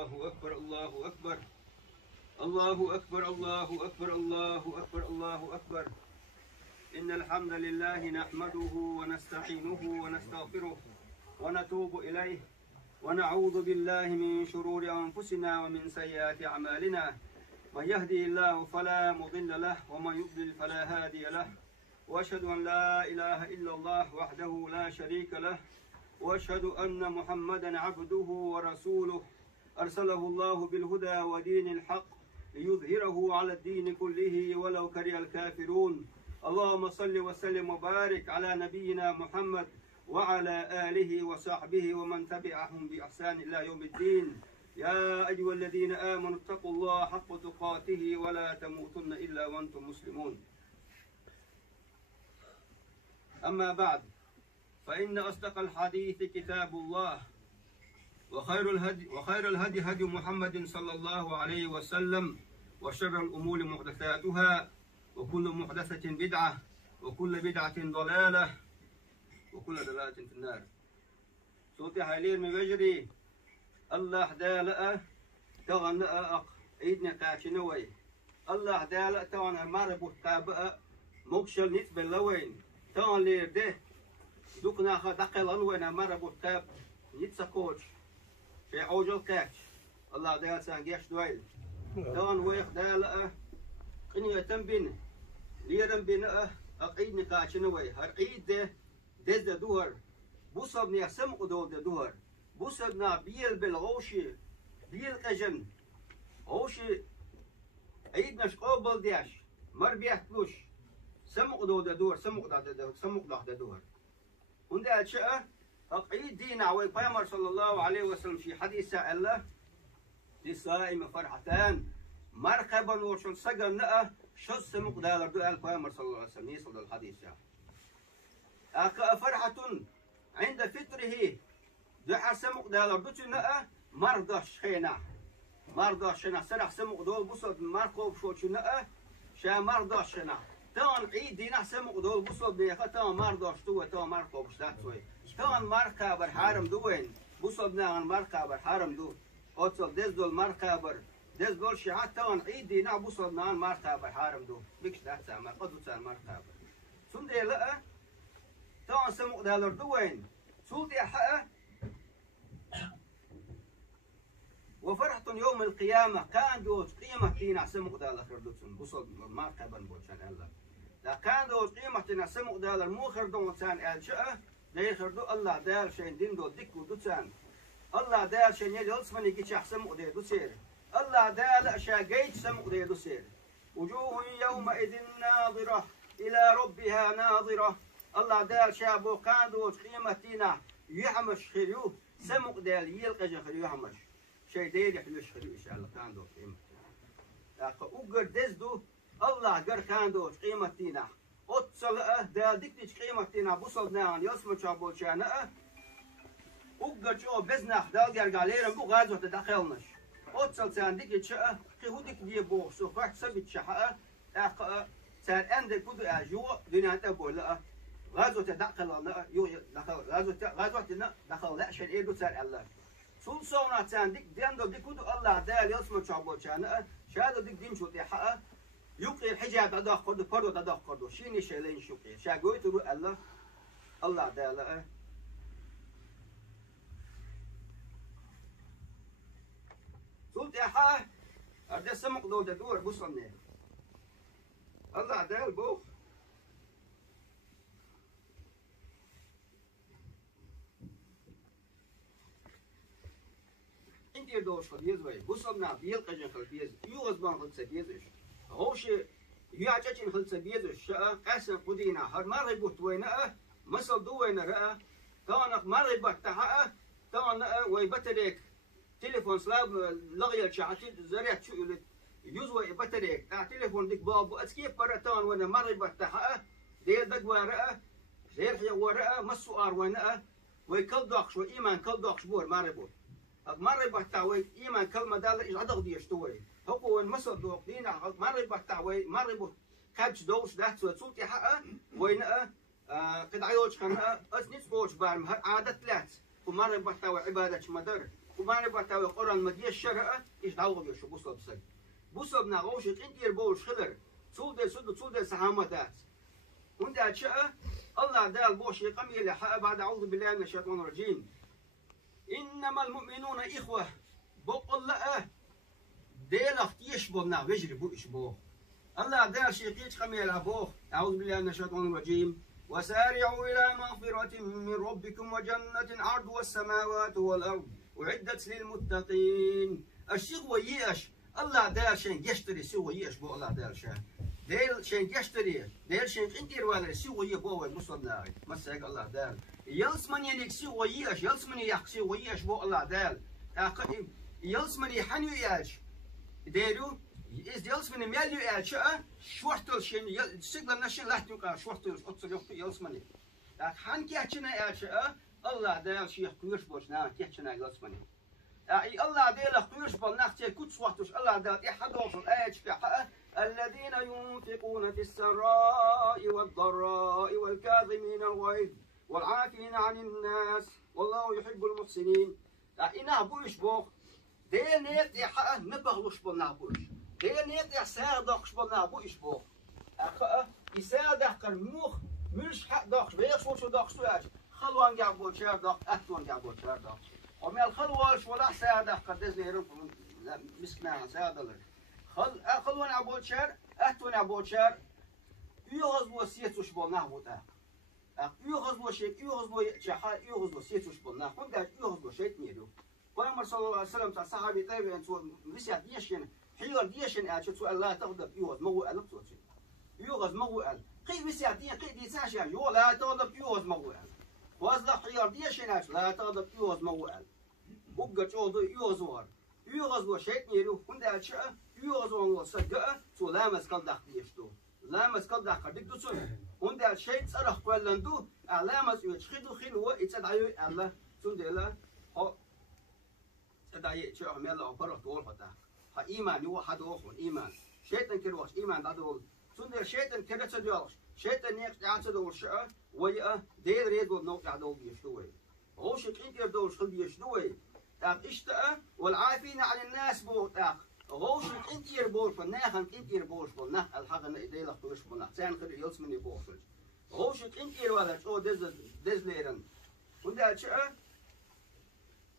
الله أكبر الله أكبر الله أكبر الله أكبر الله أكبر الله أكبر. إن الحمد لله نحمده ونستعينه ونستغفره ونتوب إليه ونعوذ بالله من شرور أنفسنا ومن سيئات أعمالنا. من يهدي الله فلا مضل له ومن يضلل فلا هادي له. وأشهد أن لا إله إلا الله وحده لا شريك له وأشهد أن محمدا عبده ورسوله أرسله الله بالهدى ودين الحق ليظهره على الدين كله ولو كره الكافرون. اللهم صل وسلم وبارك على نبينا محمد وعلى آله وصحبه ومن تبعهم بإحسان إلى يوم الدين. يا أيها الذين آمنوا اتقوا الله حق تقاته ولا تموتن إلا وأنتم مسلمون. أما بعد، فإن أصدق الحديث كتاب الله وخير الهدي هدي محمد صلى الله عليه وسلم وشر الأمور محدثاتها وكل محدثة بدعة وكل بدعة ضلالة وكل ضلالة في النار. صوتي حالير مبجري الله دالأ تغنأ عيدنا قاشنوي الله دالأ تغنى مربوط تابأ مكشل نسبة لوين تغن لير ده دوكنا خدقل أنوينا مربوط تاب نتسكوش في عوجل كاش الله دال سانجيش دويل تغن ويخ دالأ قنية تنبين ليرن بنا عيدنا قاشنوي هر عيد ده دز دوهر بوصل نيسم قدول دوهر بوصلنا بيل بالغوشي بيل قجن غوشي عيد مش قابل دياش مر بيحتلوش سمق دول دوهر سمق ده دوهر وندا أشياء عيد دينا ويقامر صلى الله عليه وسلم في حديث الله للصائم فرحتان مركبا وشن سجن نأ شو سمق دالر دو القامر صلى الله عليه وسلم يصل الحديث فرحة عند فطره دحا سمق دالر دوتو نأ مرضاش شنا سرح سمق دول بصد مرقوب شو نأ شا مرضاش شنا تان عيد دينا سمق دول بصد بيخا تان مرضاش تو تان مرقوب شتاتوي تان مرقابر حارم دوين بصد نان مرقابر حارم دو اوتل دز دول مرقابر دز دول شعات تان عيد دينا بصد نان مرقابر حارم دو بيكش ده سامر قدو تان مرقابر سندي لأ تان سمق دالر دوين سودي حقه وفرحة يوم القيامة كان دوت قيمة تينا سمق دالر خردوتن بصد مرقابا بوشان الله لا كان دوت قيمة تينا سمق دالر مو خردون تان الشقه ده خردو الله دال شين دين دو ديكو دوتان الله دال شين يلي الصمن يجي سمق دي دوسير الله دال اشا جيت سمق دي دوسير وجوه يومئذ ناظرة إلى ربها ناظرة الله دال شابو كان دوت قيمة تينا يحمش خريو سمق دال يلقى خريو يحمش شيء دير يحلوش خريو إن شاء الله كان دوت قيمة لكن أقر دزدو الله قر كان دوت قيمة تينا أتصل دال ديكتش قيمة تينا بوصل نان يسمى شابو شانا أقر شو بزنخ دال قرقاليرن بو غازو تدخلنش أتصل سان ديكتش قيهو ديك دي بوغ سوفاك سبت شحاء سان عندك كودو أجوا دنيا تقول غازو تدخل يو غازو تدخل لا شيء إيدو سار الله سول صونا سان ديك ديندو ديكودو الله دال يسمى شابو شانا شادو ديك ديم شو تحقق يقي الحجاب تدخل فرد تدخل شيني شيلين شوقي شاقوي تقول الله دال سول تحقق أرجع سمق دو تدور بوصلني الله دال بوخ انتي دوش خليز وي بوصلنا بيل قجن خليز يوغز بان خلص بيزش هوش يعجن خلص بيزش شا قاسم قدينا هر مرة بوت وينا مسل دو وينا رأى تانق مرة بتحقق تانق ويبتريك تليفون سلاب لغير شعتي زريت شو يجوز بتريك تليفون ديك بابو اسكيب برتان وانا مرة بتحقق دير دق ورقة دير حي ورقة مسؤار وينا ويكل داخش وإيمان كل داخش بور مرة بوت مرة بتعوي إيمان كلمة دالر إيش عدق دي يشتوي هو المسل دوق دينا مرة بتعوي مرة بوت كابش دوش ده صوتي حقه وينا قد عيوش خنا أسنيت بوش بارم هر عادة ثلاث ومرة بتعوي عبادة مدر وما نبغى تاوي قرن مدية الشرع إيش دعوة بيشو بوصل بسج بوصل نغوش إنت يربوش خلر تصود سحامتات وانت أشياء الله دال بوش يقم إلى حق بعد أعوذ بالله من الشيطان الرجيم إنما المؤمنون إخوة بقول لا ديل يشبهنا ويجري بو إشبوه الله دال شيقيت قم إلى أبوه أعوذ بالله من الشيطان الرجيم وسارعوا إلى مغفرة من ربكم وجنة عرضها السماوات والأرض أعدت للمتقين الشيخ وياش الله دال شين يشتري سوى ياش بو الله دال شين ديل شين يشتري ديل شين انتير ولا سوى يبوه مصدنا مساك الله دال يلسمن يليك سوى ياش يلسمن يحكي وياش بو الله دال يلسمن يحنو ياش ديرو إذا يلسمن ميلو ياش شورتل شين سيقل نشين لحتو كان شورتل أتصل يحكي يلسمن حنكي أتشنا ياش الله دال شيخ كويش بوشنا كيحشنا يلسمن الله ديل قيوش بالنختي كنت صوتوش الله ديل إحد وصل آية شفاعة الذين ينفقون في السراء والضراء والكاظمين الغيظ والعافين عن الناس والله يحب المحسنين إنا بوش بوخ ديل نيت يحقق نبغلوش بالنابوش ديل نيت يساعدكش بالنابوش بوخ يساعدك كالموخ مش حق داخش بيخشوش داخش سواش خلوان جابو شار داخ أتوان جابو شار داخ ومن الخلوش ولا ساعدة قدس ليرم مسكنا ساعدة لر خلوان عبود شر أهتون عبود شر يغز وسيتوش بالناه بوتا يغز وشيء يغز وشحا يغز وسيتوش بالناه هم ده يغز وشيء نيرو قام صلى الله عليه وسلم تاع صحابي تابع أنتوا لسه ديشين حيور ديشين أشوف الله تغضب يغز مو ألف توتي يغز مو ألف قي لسه دي قي دي ساشين يو لا تغضب يغز مو ألف وازلا حيار ديشين أش لا تغضب يغز مو ألف بقى جودو يوزور يوزو شيء نيرو هندا أشياء يوزو وسجأ تو لامس كل دخليشتو لامس كل دخل دك دوسون هندا شيء صرخ قلندو لامس يشخدو خلوة يتدعي الله سندلا أو تدعي شيء عمل أبرة طول فتا ها إيمان يو حد أخون إيمان شيء كروش إيمان دادول سندلا شيء كذا تجارش شيء نيك يعتدول شيء ويا دير ريدو نوك يعدول بيشتوي غوشك انت يردوش خل بيشتوي اشتاء والعافين عن الناس بوتاق غوشك انت يربوش بالناخن انت يربوش بالناخ الحق ان ايدي لختوش بالناخ سان خير يلس من يبوش غوشك انت يرولش او دز ليرن وندا شاء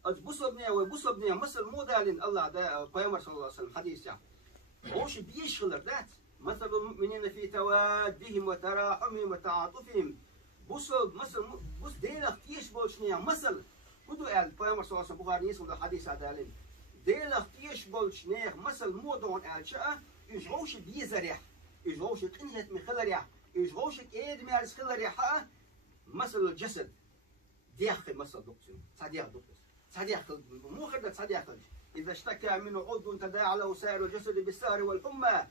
بوصبني وبوصبني مثل مو دالين الله دا قيامر صلى الله عليه وسلم حديث يعني غوش بيشغل ذات مثل المؤمنين في توادهم وتراحمهم وتعاطفهم بوصل مثل بوص ديلك تيش بولشنيا مثل بدو قال قيامر صلى الله عليه وسلم بخاري يسمى الحديث هذالين ديلك تيش بولشنيا مثل مودون قال شاء يجوش بيزريح يجوش قنيت من خلريح يجوش ايد مارس خلريح مثل الجسد داخل مثل دكتور صديق دكتور صديق مو خدت صديق إذا اشتكى منه عضو تداعى له سائر الجسد بالسهر والحمى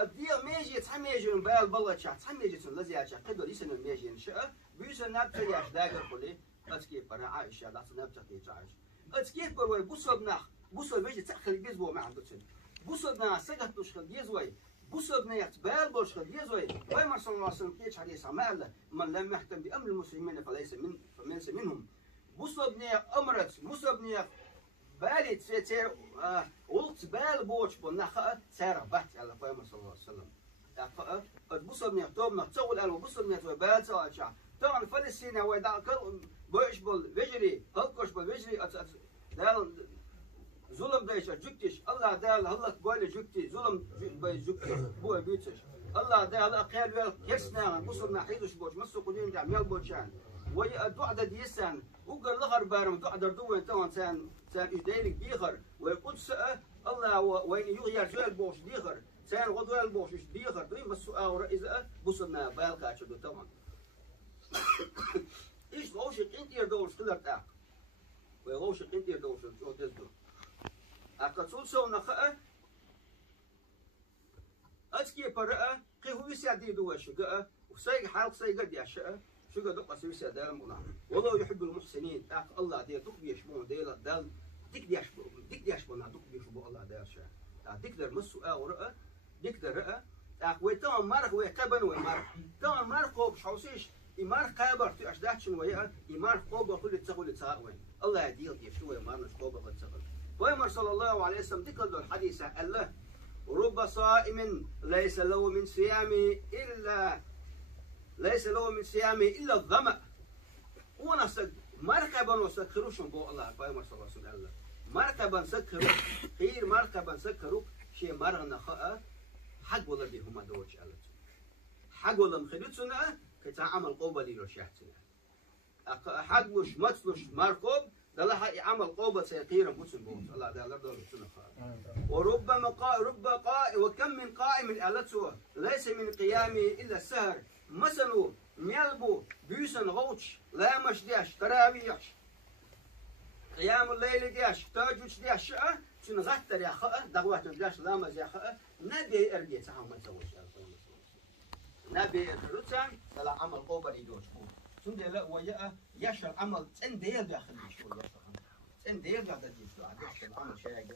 الدير ميجي تحميجي بال بالله شاء تحميجي الذي أشاء قدر يسن الميجي إن شاء بيسن نبتة ياش داقر قولي أتكيف برا عائشة لا تنبتة يتعايش أتكيف بروي بوصلنا بوصل بيجي تأخذ بيزبو مع دوتين بوصلنا سقط تشخل يزوي بوصلنا يتبال بوشخل يزوي وما صلى الله عليه وسلم كيش حديث عمال من لم يهتم بأمر المسلمين فليس منهم بوصلنا أمرت بوصلنا بالي تسير قلت بال بوش بالنخاء سير بحت على قيامة صلى الله عليه وسلم بوصل من يختوم نقطول قال وبوصل من يتوبال سواء شع طبعا فلسطين ويدع كل بوش بالفجري هلكش بالفجري دال ظلم دايش جكتش الله دال هلك بول جكتي ظلم بجكتي بو بيتش الله دال أقيال ويل كيسنا بوصل نحيدش بوش مسو قديم دع ميل بوشان ويدعد ديسان وقال لغر بارم دعدر دوين توان سان إجدالك بيغر ويقول سأ الله وين يغير جوال بوش ديغر سان غدوال بوش ديغر دوين بس سؤال إذا بوصلنا بالك أشدو طبعا إيش غوشك أنت يردوش كلر تاع وغوشك أنت يردوش شو تزدو أكتسول سو نخاء أتكي برا قي هو يساعد يدوش جاء وسايق حالك سايق دي أشياء شو قد قصي يساعد دام والله يحب المحسنين الله دي دك بيشمون دال ديك دياش بنا دك بيشبو الله داشا ديك در مسو ورقة ديك در رقة ويتام مرق ويكبن ومرق تام مرق وبشوسيش إمار قابر تو أشدات شنوية إمار قوبة كل تسقل تساقوين الله يديل يشتوي إمار مش قوبة كل تسقل ويمر صلى الله عليه وسلم ذكر الحديث الله رب صائم ليس له من صيامه إلا الظمأ ونسك مركبا وسكروش بو الله فيمر صلى الله عليه وسلم مركبا سكروا خير مركبا سكروا شيء مرغنا خاء حق ولا بهم دوش الله حق ولا مخلصنا كتعمل قوبة لرشاحتنا حق وش مطلش مركب ده لا يعمل قوبة سيقيرا مسلم بوت الله ده لا ده رب قائم وكم من قائم الالته ليس من قيامه الا السهر مثلا ميلبو بيسن غوتش لا مش ديش تراويح قيام الليل ديش تاجوش ديش شنو غتر يا خاء دغوات ديش لا مز يا خاء نبي ارجع تعمل ما تسويش نبي الرتان لا عمل قوبة ليدوش ثم لا ويا يشر عمل تنديل داخل شو يشر تنديل داخل شو عاد عمل شيء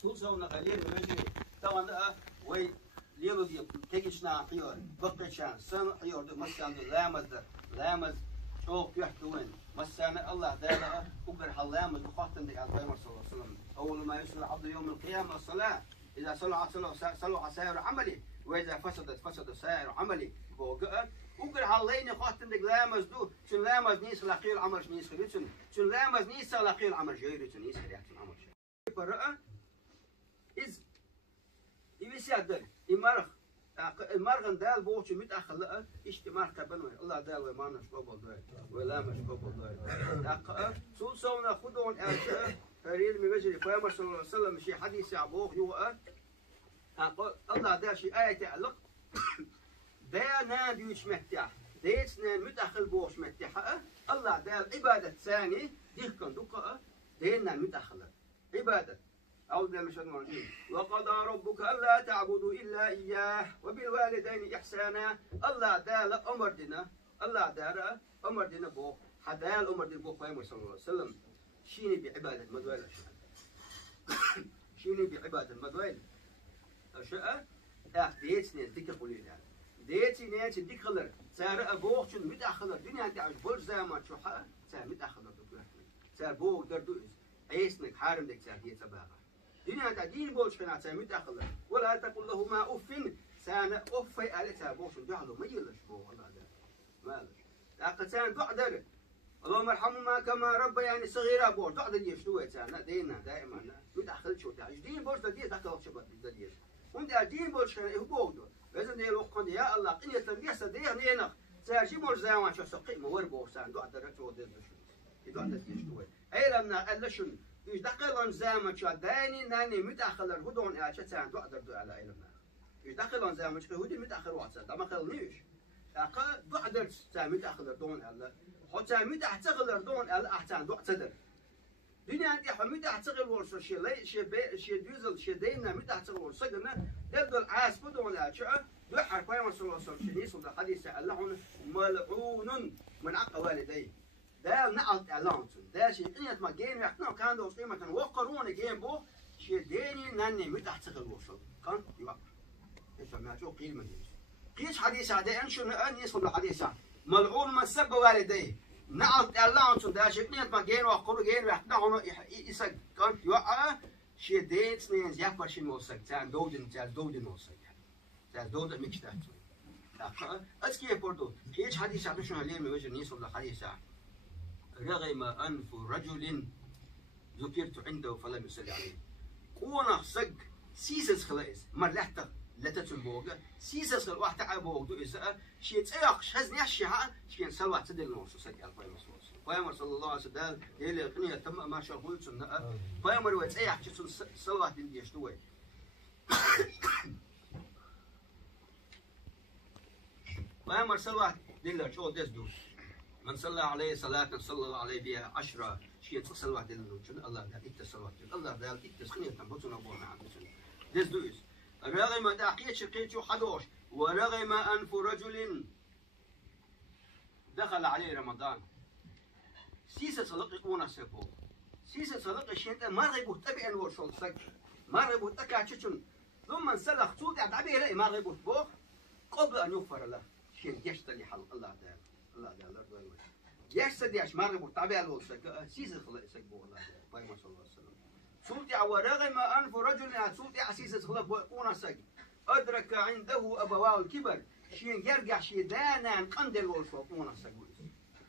توصلنا قليل من طبعا وي ليلو دي تيجيشنا حيور بقيشان سنة حيور دي مسان لامز شوف يحتوين مسان الله دالا أقر حلامز بخاتم دي البيمر صلى الله عليه وسلم أول ما يصل العبد يوم القيامة الصلاة إذا صلوا سائر عملي وإذا فسد سائر عملي بوقع أقر حلين خاتم دي لامز دو شن لامز نيس لقيل عمل نيس خليتن شن لامز نيس لقيل عمل جيرتن نيس خليتن عمل شيء برأ إذ يبيسيادر المرغن دال بوش متأخر اجتماع كبنوي الله دال وما نشقبل دوي ولا مشقبل دوي سوسونا خدون أشياء فريد مبجري فيامر صلى الله عليه وسلم شيء حديث عبوه يوقع الله دال شيء آية تعلق دا ناديوش مهتاح ديتنا متأخر بوش مهتاح الله دال عبادة ثاني ديكن دوكا دينا متأخر عبادة أعوذ بالله من الشيطان الرجيم وقضى ربك ألا تعبدوا إلا إياه وبالوالدين إحسانا الله دال أمر دنا بو حدال أمر دنا بو فيامر صلى الله عليه وسلم شيني بعبادة مدويل شيني بعبادة مدويل أشياء ديتني ديك قليلا ديتي نيتي ديك خلر سار أبوه شن متأخر الدنيا تعيش بول زمان شو حق سار متأخر دكتور سار بوه دردو عيسنك حارم دك سار هي تباغا دنيا تعدين بولش خنا سار متأخر ولا تقول له ما أف سانا أف على تابوش جعله ما يلش بوه الله ده مالش لقد سان دعدر اللهم ارحمهما كما ربى يعني صغيرة بوش دعدر يشتوي سانا دينا دائما متأخر شو تعيش دين بولش دي دخل شباب دي وانت دين بولش خنا يبوه لازم ديال وقت يا الله قنية تنبيس دير نينخ ساشي مول زمان شو سقي مور بوسان دو عدرت ودير شو دو عدرت يشتوي اي لما قال شنو يدخلون زمان شو داني ناني متاخر الهدون يا شتان دو عدر دو على علمنا يدخلون زمان شو هدي متاخر واتسا ما خلنيش اقا دو عدر متاخر دون الله حتى متاخر دون الله احسن دو عدر دنيا عندي حميد أعتقل ورثة شيء لا شيء ديزل شيء دينا ميت أعتقل ورثة قلنا يبدو العاس بدو ولا شيء دو حرفيا رسول الله صلى الله عليه وسلم الحديث الله ملعون من عق والديه ده نعت إعلانتون ده شيء إني ما جين يحنا كان دوس قيمة كان وقرون جين بو شيء ديني ناني ميت أعتقل ورثة كان يوقع إيش ما شو قيمة دي قيش حديث هذا إنشو أن يصل الحديث ملعون من سب والديه نعت إعلانتون ده شيء إني ما جين وقرون جين يحنا هنا يسق كان يوقع شيء دين سنين زيافر شيء موسق تان دودن موسق تان دودن مكتات أسكي بردو هيج حديث عطشون عليه من وجه يصل الحديث رغم أنف رجل ذكرت عنده فلم يصلي عليه قونا صق سيسس خلاص مرلحت لتتن بوجا سيسس الواحد تعبوه دو إذا شيء تأخش هزني الشيء شيء سلوى تدل نوصل سجى الفايمر صلى الله عليه وسلم هي القنية تم ما شاء الله سنة فايمر وتأيح جسم سلوى تدل يشتوي فايمر سلوى دل شو دزدوس من صلى عليه صلاة صلى الله عليه بها 10 شيء سلوى دل الله ده إتصلوات الله ده إتصخنية تنبتنا بونا عم دزدوس رغم داقية شقيت حدوش ورغم أنف رجل دخل عليه رمضان سيسة صدق قونا سبو سيسة صدق الشيء ما غيبو تبعا ورشل سق ما غيبو تكاتشون ثم انسلخ صوت عبيه لا ما غيبو بوخ قبل أن يغفر له شين يشتري حل الله تعالى الله تعالى يشتري مرة بتابع الوصك سيز خلق سكبو الله تعالى ما صلى الله عليه وسلم سلطي ورغم أنف رجل سلطي عسيس خلق بقونا سك أدرك عنده أبواه الكبر شين يرجع شيدانا قندل والفقونا سكبو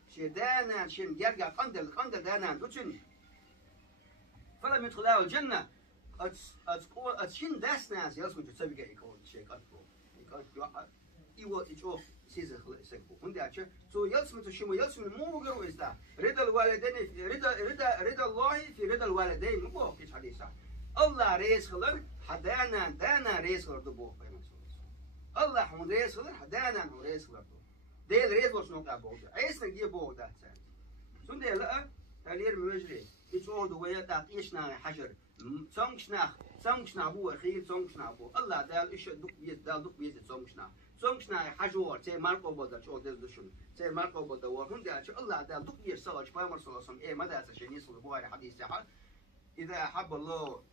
شيدانا شين يرجع قندل دانا دوتشن فلم يدخلوا الجنة أتشين داس ناس يسمع تسبق يكون شيء كاتبه يكون يوات يشوف سيز خلق سكبو هندي أشة سو يسمع تشيمو يسمع مو غير إستا رضا الوالدين رضا الله في رضا الوالدين مو كيش حديثة الله رئيس خلق حدانا دانا رئيس خلق دبوه الله هم رئيس خلق حدانا هم رئيس خلق ديل رئيس وش نوقع بوده عيسى نجيب بوده تاني سندي لا تغيير مجري يشوه دوية تعطيشنا حجر سونشنا بو خير سونشنا بو الله دال إيش دك بيز سونشنا حجور تي ماركو بوده شو دزدشون تي ماركو بوده وهم ده الله دال دك بيز سواج بامر صلى الله عليه وسلم إيه ماذا تشيني صلى الله حديث سحر إذا أحب الله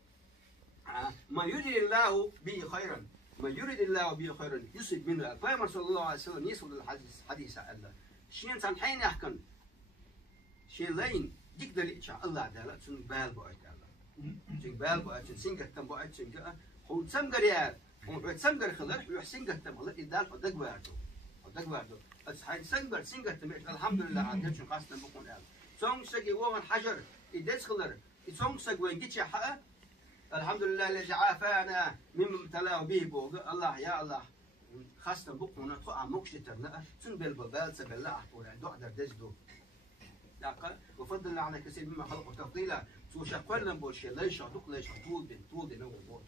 ما يريد الله به خيرا ما يريد الله به خيرا يصيب منه بامر صلى الله عليه وسلم يصل الحديث الله شين تنحين يحكن شين لين يقدر يشاء الله دال تن بال بعد الله تن بال بعد تن سنجة تن بعد سنجة هو تسمجر يا هو تسمجر خلر هو سنجة تن الله إدال فدق بعده أصحاب سنجر تن الحمد لله عاد شو قاصد بكون قال سون سجى وهن حجر إدال خلر سون سجى وين جت حقه الحمد لله الذي عافانا مما ابتلاه به بوق الله يا الله خاصة بكون طعا مكشترنا تن بالبال سبلا ولا دعدر دزدو وفضل الله على كثير مما خلقه تفضيلا سو شقلنا بوشي ليش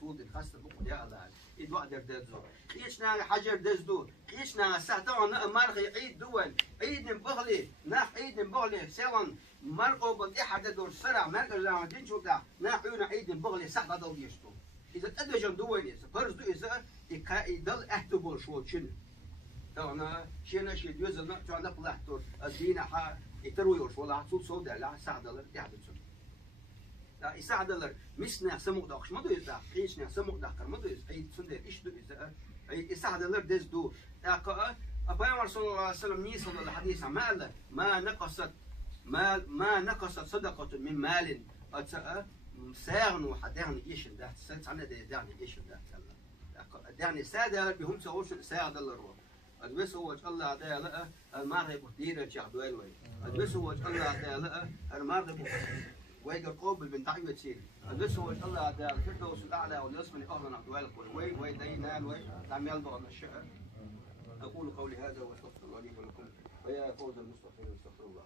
طول دين خاصة بكون يا الله إدوا در دزدو إيشنا حجر دزدو إيشنا ساعتنا مرغي عيد دول عيد نبغلي عيد نبغلي سوان مرقو بدي حدا دور سرع مرقو لا دين شو ده نحيونا عيد نبغلي ساعة دول يشتو إذا تدوجن دوين فرض دو إذا يضل أهتبول شو شنو طبعا شينا شيء يوزلنا تعال نقلحتور الدين حا يترويوش ولا عطول سودا لا ساعد الله يحدثون لا يساعد الله مسنا سموك داخش ما دو يزا إيشنا سموك داخر ما دو يزا عيد سندر إيش دو يزا يساعد الله دز دو أبا عمر صلى الله عليه وسلم نيصل الحديث ما نقصت صدقة من مال ساغن حدان إيش ده سنة دان إيش ده دان سادة بهم سووش ساعد الله روح أدبس هو الله ده لا المرغب كثير الشعب وين أدبس هو الله ده لا المرغب ويجر قابل بن تعيب تسير أدبس هو الله ده الفردوس الأعلى واليسمن أهلا عدوال وين دينان وين تعمل بعض الشعر أقول قولي هذا واستغفر الله لي ولكم ويا فوز المستغفرين استغفر الله